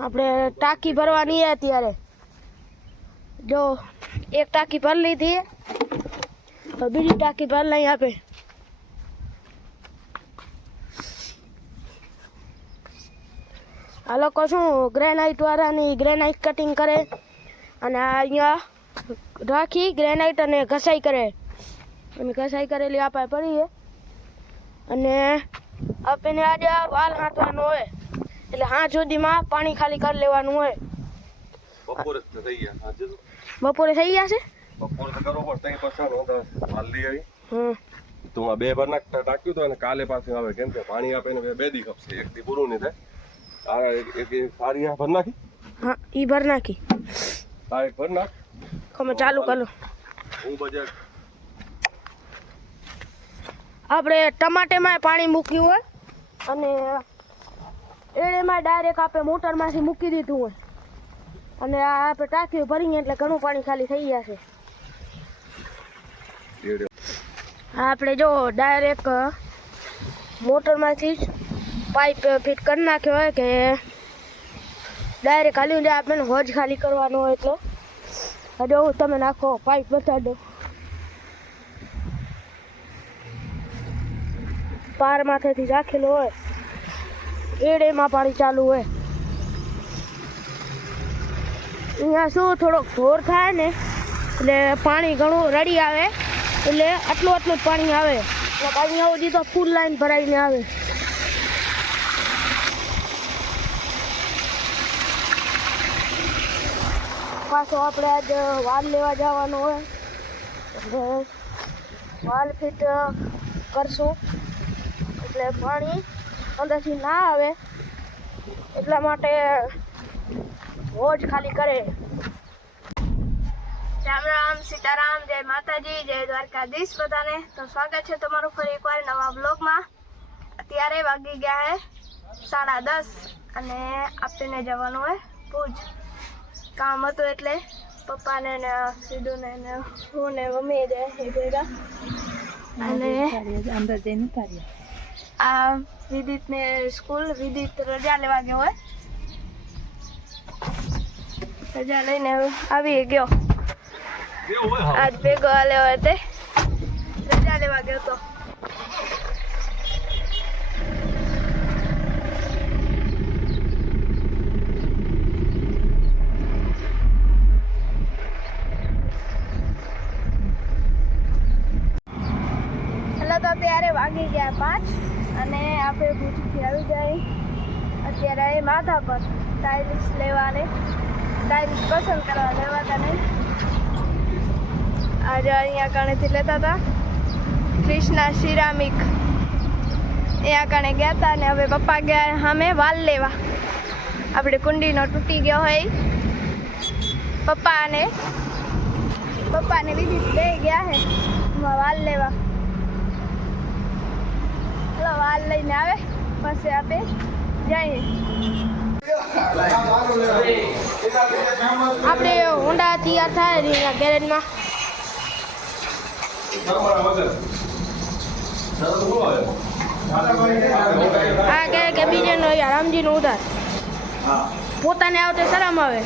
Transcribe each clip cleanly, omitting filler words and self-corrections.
આપણે ટાંકી ભરવાની है અત્યારે જો એક ટાંકી ભર લીધી और બીજી ટાંકી ભરલા यहाँ पे આ લોકો શું ગ્રેનાઇટ વાળાની ગ્રેનાઇટ કટિંગ કરે અને અહીંયા રાખી ગ્રેનાઇટ અને ઘસાઈ કરે અને ઘસાઈ કરેલી આપણે પડી છે અને આપણે આજે વાલ હાંકવાનું હોય એટલે હાથ સુધીમાં પાણી ખાલી કરી લેવાનું હોય બપોરે થઈ ગયા આજે બપોરે થઈ ગયા છે બપોરે તો કરવો પડે તઈ પછી વાલ લઈ આવી તો આ બે ભર નાખ્યું તો અને કાલે પાછું આવે કેમ કે પાણી આપે ને બે દી ખપશે એક દી પૂરું નહીં થાય આ એક સારી આ ભર નાખી હા ઈ ભર નાખી આ એક ભર નાખ તમે ચાલુ કરો હું બજેટ આપણે ટમાટેમાં પાણી મૂક્યું હોય અને એળેમાં ડાયરેક્ટ આપણે મોટરમાંથી મૂકી દીધું હોય અને આ આપણે ટાંકી ભરીએ એટલે ઘણું પાણી ખાલી થઈ જશે આપણે જો ડાયરેક્ટ મોટરમાંથી જ પાઇપ ફિટ કરી નાખ્યો હોય કે ડાયરેક્ટ ખાલી જાય આપણે હોજ ખાલી કરવાનો હોય એટલે હજુ હું તમે નાખો પાઇપ બતાવી દો પાર માથેથી રાખેલો હોય એડેમાં પાણી ચાલુ હોય અહીંયા શું થોડોક ઢોર થાય ને એટલે પાણી ઘણું રડી આવે એટલે આટલું જ પાણી આવે એટલે અહીંયા સુધી તો ફૂલ લાઈન ભરાઈને આવે પાછો આપણે આજ વાલ લેવા જવાનું હોય એટલે વાલ ફિટ કરશું એટલે પાણી અંદરથી ના આવે એટલા માટે હોજ ખાલી કરે રામ રામ સીતારામ જય માતાજી જય દ્વારકાધીશ બધાને તો સ્વાગત છે તમારું ફરી એકવાર નવા બ્લોગમાં અત્યારે વાગી ગયા છે 10:30 અને આપણે જવાનું હોય ભુજ કામ હતું એટલે પપ્પાને ને સીધુને ને હું ને મમ્મી દે એ ભેગા અને અંદર જઈને ઉતાર્યા આ વિદિતને સ્કૂલ વિદિત રજા લેવા ગયો હોય રજા લઈને આવી ગયો આજ ભેગો લેવા તે રજા લેવા ગયો તો અત્યારે વાગી ગયા 5 અને આપણે ભુજથી આવી જાય અત્યારે માથા પર ટાઇલ્સ લેવાને ટાઇલ્સ પસંદ કરવા લેવાતા નહીં આજે અહીંયા કણેથી લેતા હતા કૃષ્ણા સિરામિક અહીંયા કણે ગયા હતા અને હવે પપ્પા ગયા સામે વાલ લેવા આપણે કુંડીનો તૂટી ગયો હોય પપ્પાને વિધિ બે ગયા હે વાલ લેવા વાલ લઈને આવે પછી આપણે જઈએ આપણે ઊંડા તૈયાર થાય એના ગેરેજમાં આ કે બીજાનો રામજીનો ઉધાર પોતાને આવતે શરમ આવે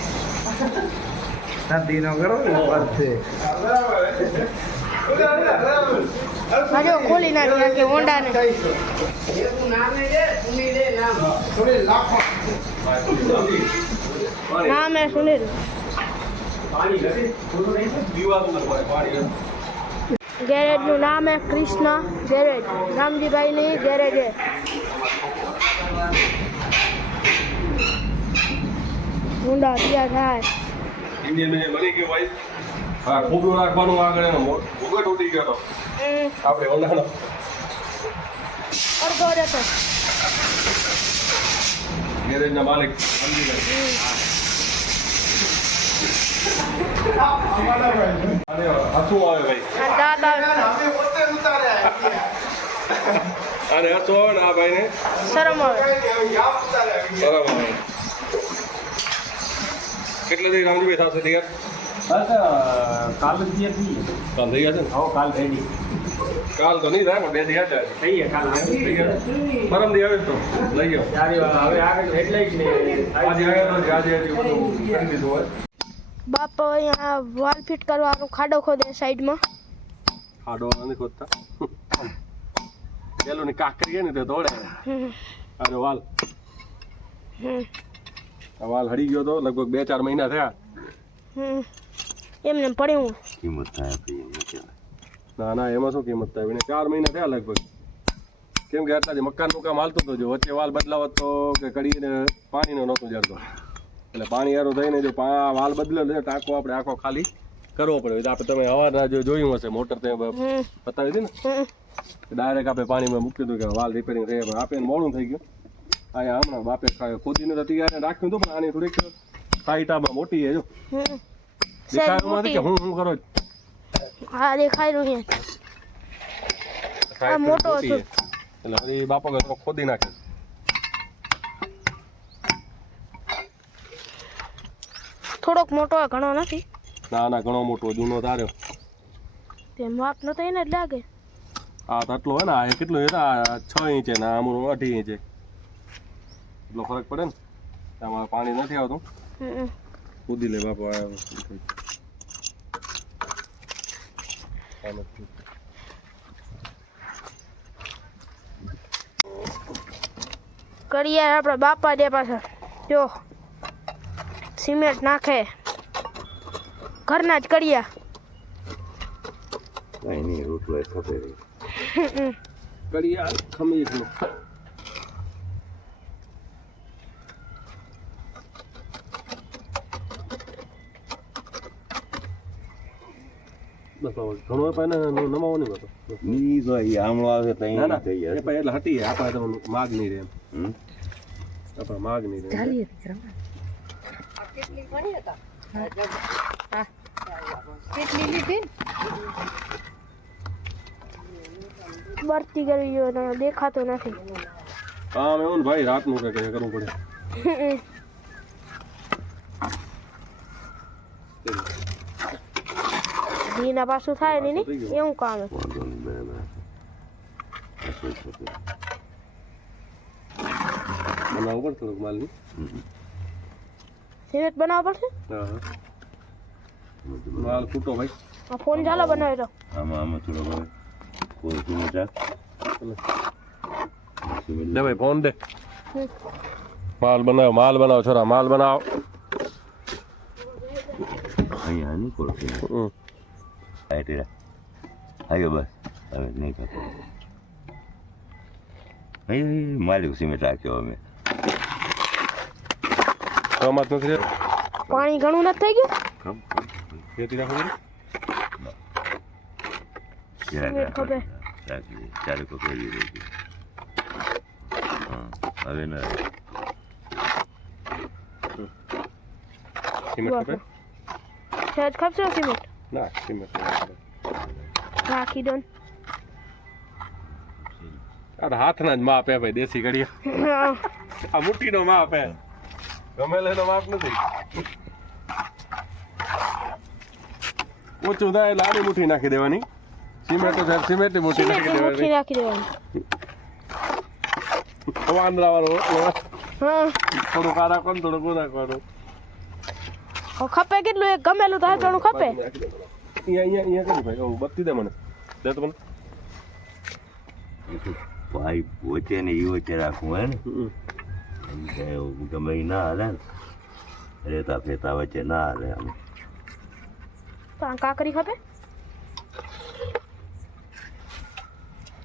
હજો ખોલી નાખી કે ઊંડા ને નામ હે સુનિલ ગેરેજ નું નામ હે કૃષ્ણ ગેરેજ રામજીભાઈ ની ગેરેજ હે ઊંડા તૈયાર થાય ઇન્ડિયન મે મળી ગયો ભાઈ હા ખૂબ રાખવાનું આગળ એનો ભૂગટ ઉડી ગયો તો આપણે ઓનાનો અડધો રહેતો ગેરેજના માલિક સમજી ગયા અરે હસવું આવે ભાઈ દાદા અરે હસવું આવે ને આ ભાઈને શરમ આવે કેટલા દી રામજીભાઈ થશે તૈયાર કાલ જ જે થઈ કાલ થઈ ગયા છે ને આવો કાલ રેડી કાલ તો નહીં થાય પણ 2 દી આજે થઈ ગયા કાલ થઈ ગયા પરમ દી આવે તો લઈ જાઓ ત્યારે હવે આગળ એટલે જ ને આજે આવ્યો તો આજે બધું કરી દીધું હોય બાપ અહીંયા વાલ ફિટ કરવાનું ખાડો ખોદે સાઈડમાં. ખાડો નથી ખોદતા પેલું ની કાકરી ને તે દોડે અરે વાલ આ વાલ હળી ગયો તો લગભગ 2-4 મહિના થયા એમને પડ્યું. કિંમત થાય આપણી ના એમાં શું કિંમત થાય એને 4 મહિના થયા લગભગ કેમ કે આટલા મકાનનું કામ હાલતું હતું જો વચ્ચે વાલ બદલાવત તો કે કડીને પાણીનો નહોતું જડતો એટલે પાણી યારું થઈને જો વાલ બદલે ટાંકો આપણે આખો ખાલી કરવો પડે આપણે તમે હવાના જો જોયું હશે મોટર તે બતાવી હતી ને ડાયરેક્ટ આપણે પાણીમાં મૂક્યું હતું કે વાલ રિપેરિંગ રહે પણ આપણે મોડું થઈ ગયું અહીંયા હમણાં બાપે ખોદીને તૈયાર રાખ્યું હતું પણ આની થોડીક સાઈટ આમાં મોટી છે જો દેખાયું નથી કે હું કરો હા દેખાય રહ્યું છે. આ મોટો મોટી હતો. છે. એટલે વળી બાપો કે થોડો ખોદી નાખે થોડોક મોટો હોય, ઘણો નથી. ના ઘણો મોટો જૂનો તાર્યો તે માપ નતો એને જ લાગે. આ તો આટલો હોય ને આ કેટલું છે આ 6 ઇંચ ને આમ 8 ઇંચ એટલો ફરક પડે ને આમાં પાણી નથી આવતું કૂદી લે બાપો કડિયા આપણા બાપા દે પાછળ જો સિમેન્ટ નાખે ઘરના જ કડિયા. કઈ નહીં રોટલો ખપે કડિયા ખમીર નું બસ ઘણો પાને નમાવો નહીં બતો ની તો એ આમળો આવે તો ના ના થઈ જાય એ પણ એટલે હટી આપણે તો માગ નહીં રહે એમ આપણે માગ નહીં રહે બરતી કરવી જોઈએ દેખાતો નથી. કામ એવું ને ભાઈ રાતનું કંઈક કરવું પડે ઘીના પાછું થાય ને એવું કામ. વાંધો નહીં બરાબર બનાવવું પડે થોડુંક માલની સિમેન્ટ બનાવવા પડશે. હા માલ ફૂટો ભાઈ આ ફોન ચાલો બનાવી દો. આમાં થોડો હવે કોઈ કિંમત રાખ દે ભાઈ ફોન દે માલ બનાવો છોરા માલ બનાવો અહીંયા નહીં કોઈ કિંમત આવ્યો બસ હવે નહીં થતો માલિક સિમેન્ટ રાખ્યો અમે કમાત નથી પાણી ઘણું નથી થઈ ગયું. ખેતી રાખો સિમેન્ટ ખપે. રાખી ચારે કોઈ પહેરી રહી ગઈ હા હવે ના સિમેન્ટ ખપે સહેજ ખપશે સિમેન્ટ ના સિમેન્ટ રાખી દો ને. આ હાથના જ માપ હે ભાઈ દેશી ઘડિયા આ મુઠ્ઠીનો માપ હે ગમેલેનો માપ નથી ઓછું થાય એટલે આની મુઠ્ઠી નાખી દેવાની સિમેન્ટ તો સિમેન્ટની મુઠ્ઠી નાખી સિમેન્ટની મુઠ્ઠી દેવાની નાખી દેવાની. વાંદરાવાનો હા થોડુંક આ રાખવાનું થોડુંક ઓછું રાખવાનું હવે ખપે કેટલું એક ગમેલું તો હાથવાનું ખપે. અહીંયા કરી ભાઈ બત્તી દે મને દે તો મને પાઇપ વચ્ચે ને એ વચ્ચે રાખવું હે ને ગમે એ ના હાલે ને રેતા ફેતા વચ્ચે ના હાલે આમ તો આ કાકરી ખપે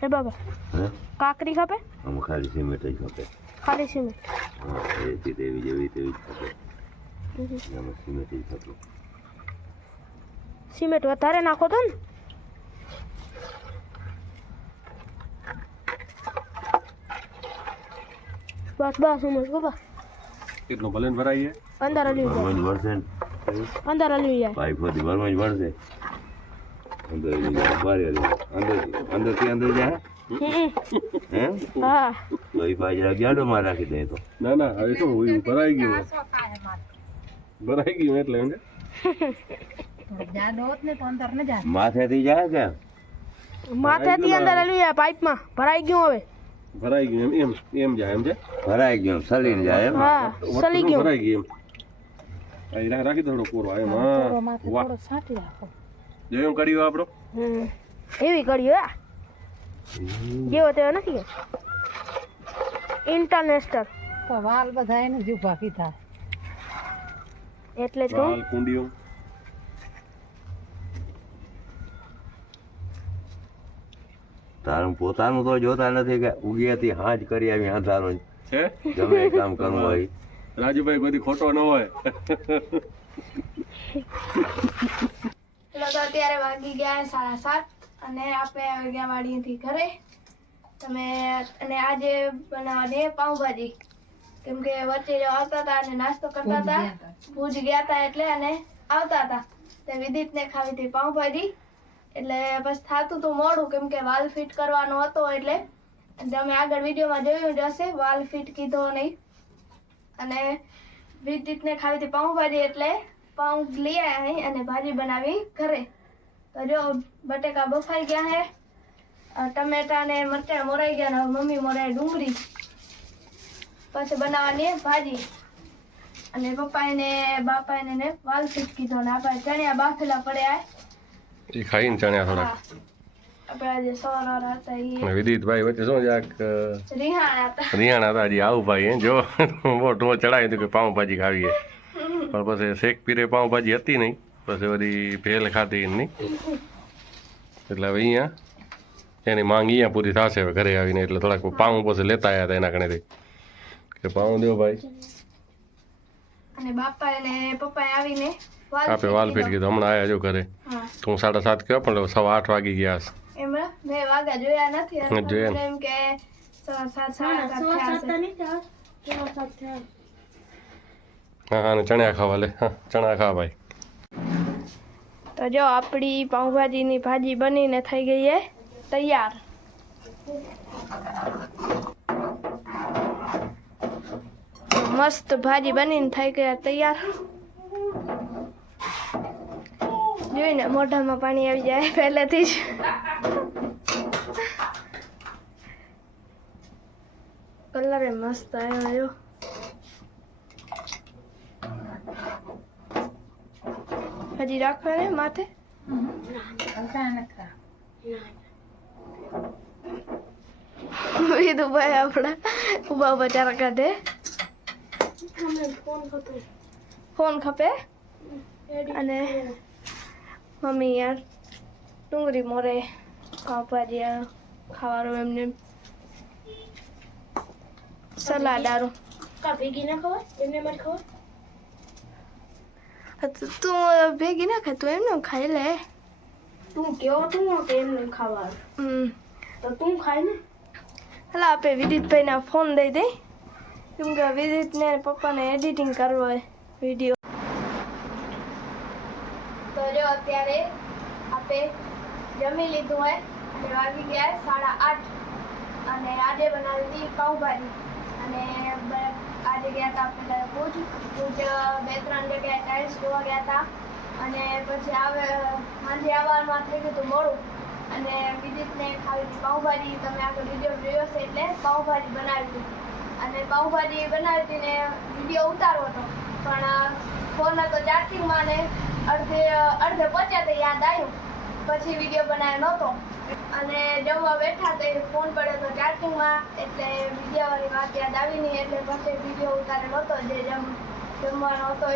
હે બાબા હે કાકરી ખપે આમાં ખાલી સિમેન્ટ જ ખપે ખાલી સિમેન્ટ. હા એથી તેવી જેવી તેવી જ ખપે આમાં સિમેન્ટ જ ખપે સિમેન્ટ વધારે નાખો તો ને બસ ઉમેશ બાબા કેટલો ભલે ને ભરાઈએ અંદર હલી જાય ભરવા જ વળશે ને અંદર હલી જાય. પાઇપ હતી ભરવા જ વળશે અંદર બારે અંદરથી અંદર જાય હે હા તો એ પાછળ ગાડોમાં રાખી દે તો ના ના હવે શું ભરાઈ ગયું એટલે માથેથી જાય કે માથેથી અંદર આવી જાય પાઇપમાં ભરાઈ ગયું હવે ભરાઈ ગયું એમ એમ જાય એમ છે ભરાઈ ગયું સલીને જાય એમ હા સલી ગયું ભરાઈ ગયું એમ રાખી દો થોડો કોરો એમ હા વાહ જો એમ કર્યું આપણો એવી કર્યું જેવો તેવો નથી ઇન્ટરનેશનલ વાલ બધા એને જ ઊભા કીધા એટલે જ કહું વાલ કુંડીઓ તારું પોતાનું તો જોતા નથી કે ઉગીયાથી હાજ કરી આવી હાથારો છે ગમે એ કામ કરવું હોય રાજુભાઈ કોઈ ખોટો ન હોય એટલે તો અત્યારે વાગી ગયા 7:30 અને આપણે આવી ગયા વાડીએથી ઘરે તમે અને આજે બનાવવાની પાઉંભાજી કેમ કે વચ્ચે જો આવતા હતા અને નાસ્તો કરતા હતા ભુજ ગયા હતા એટલે અને આવતા હતા તે વિદિતને ખાવી હતી પાઉંભાજી એટલે બસ થાતું હતું મોડું કેમ કે વાલ ફિટ કરવાનો હતો એટલે તમે આગળ વિડીયોમાં જોયું જ હશે વાલ ફિટ કીધો નહીં અને વિદિતને ખાવી હતી પાઉંભાજી એટલે પાઉં લઈ આવ્યા અહીં અને ભાજી બનાવી ઘરે તો જો બટેકા બફાઈ ગયા હે ટમેટા ને મરચાં મોરાઈ ગયા ને મમ્મી મોરાઈ ડુંગળી પછી બનાવવાની ભાજી અને પપ્પાએ ને બાપાએ ને વાલ ફિટ કીધો ને આપણે ચણિયા બાફેલા પડ્યા એ ખાઈને ચણ્યા થોડાક આપણે આજે સવાર હતા અને વિદિતભાઈ વચ્ચે શું જરાક રિહાણા હતા રિહાણા હતા હજી આવું ભાઈ જો મોટું ચડાવી દીધું કે પાઉંભાજી ખાવી છે પણ પછી શેક પીરે પાઉંભાજી હતી નહીં પછી બધી ભેલ ખાધી નહીં એટલે હવે અહીંયા એની માંગ અહીંયા પૂરી થશે હવે ઘરે આવીને એટલે થોડાક પાઉં પછી લેતા આવ્યા હતા એના કણેથી કે પાઉં દો ભાઈ અને બાપા ને પપ્પાએ આવીને આપે વાલ ફીટ કીધું હમણાં આવ્યા જો ઘરે હા તો હું 7:30 કહેવા પણ 8:15 વાગી ગયા હશે એમાં મેં વાગા જોયા નથી જોયા એમ કે 7:30 હા અને ચણ્યા ખાવા લે હા ચણા ખા ભાઈ તો જો આપણી પાઉંભાજીની ભાજી બનીને થઈ ગઈ છે તૈયાર મસ્ત ભાજી બનીને થઈ ગયા તૈયાર જોઈને મોઢામાં પાણી આવી જાય પહેલેથી જ કલર એ મસ્ત આવ્યો હજી રાખવા માથે વિદુભાઈ આપણા ઉભા બચારા કાઢે ફોન ખપે અને મમ્મી યાર ડુંગળી મોરે પાઉંભાજી ખાવાનું એમને સલાડ આરું કા ભેગી ના ખવાય એમને મત ખવાય તું ભેગી ના ખાય તું એમને ખાઈ લે તું કેવો તું કે એમને ખાવાનું તો તું ખાય ને એટલે આપણે વિદિતભાઈને ફોન દઈ દઈ કેમ કે વિદિતને પપ્પાને એડિટિંગ કરવો હોય વિડીયો તો જો અત્યારે આપણે જમી લીધું હોય અને વાગી ગયા 8:30 અને આજે બનાવી હતી પાઉંભાજી અને આજે ગયા હતા આપણે ભુજ 2-3 જગ્યાએ ટાઇલ્સ જોવા ગયા હતા અને પછી સાંજે આવવામાં થઈ ગયું હતું મોડું અને વિદિતને ખાવી હતી પાઉંભાજી તમે આગળ વિડીયો જોયો હશે એટલે પાઉંભાજી બનાવી હતી અને પાઉંભાજી બનાવી હતી ને વિડીયો ઉતારવો હતો પણ ફોન હતો ચાર્જિંગમાં ને અડધે પહોંચ્યા તો યાદ આવ્યું પછી વિડીયો બનાવ્યો નહોતો અને જમવા બેઠા તો ફોન પડ્યો તો ચાર્જિંગમાં એટલે વિડીયોવાળી વાત યાદ આવી નહીં એટલે પછી વિડીયો ઉતારેલો હતો જે જમવાનો હતો એ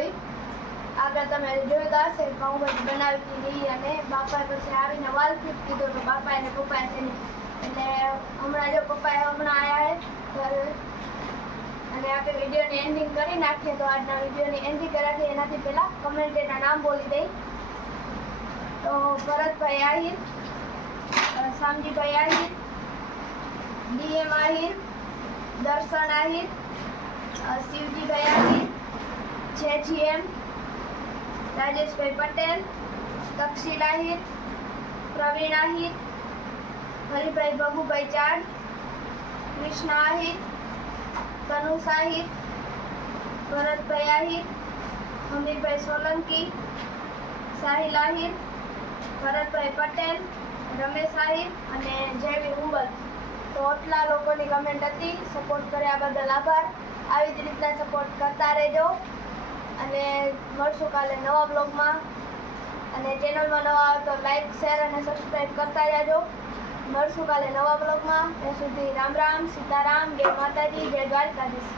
આગળ તમે જોયું હશે પાઉંભાજી બનાવી હતી અને બાપાએ પછી આવીને વાલ ફીટ કીધો તો બાપાએ ને પપ્પાએ થઈને એટલે હમણાં જો પપ્પાએ હમણાં આવ્યા ઘરે અને આપણે વિડીયોની એન્ડિંગ કરી નાખીએ તો આજના વિડીયોની એન્ડિંગ રાખીએ એનાથી પહેલાં કમેન્ટેના નામ બોલી દઈ તો ભરતભાઈ આહિર શામજીભાઈ આહિર ડીએમ આહિર દર્શન આહિર શિવજીભાઈ આહિર જેજીએમ રાજેશભાઈ પટેલ તક્ષિલ આહિર પ્રવીણ આહિર હરિભાઈ ભગુભાઈ ચાડ કૃષ્ણ આહિર તનુષ આહિર ભરતભાઈ આહિર હમીરભાઈ સોલંકી સાહિલ આહિર, ભરતભાઈ પટેલ, રમેશ આહિર અને જેવી હુંબલ. તો આટલા લોકોની કમેન્ટ હતી. સપોર્ટ કર્યા બદલ આભાર. આવી જ રીતના સપોર્ટ કરતા રહેજો અને મળશું કાલે નવા બ્લોગમાં. અને ચેનલમાં નવા આવો તો લાઈક, શેર અને સબસ્ક્રાઈબ કરતા રહેજો. મળશું કાલે નવા બ્લોગમાં. ત્યાં સુધી રામ રામ, સીતારામ, જય માતાજી, જય દ્વારકાધીશ.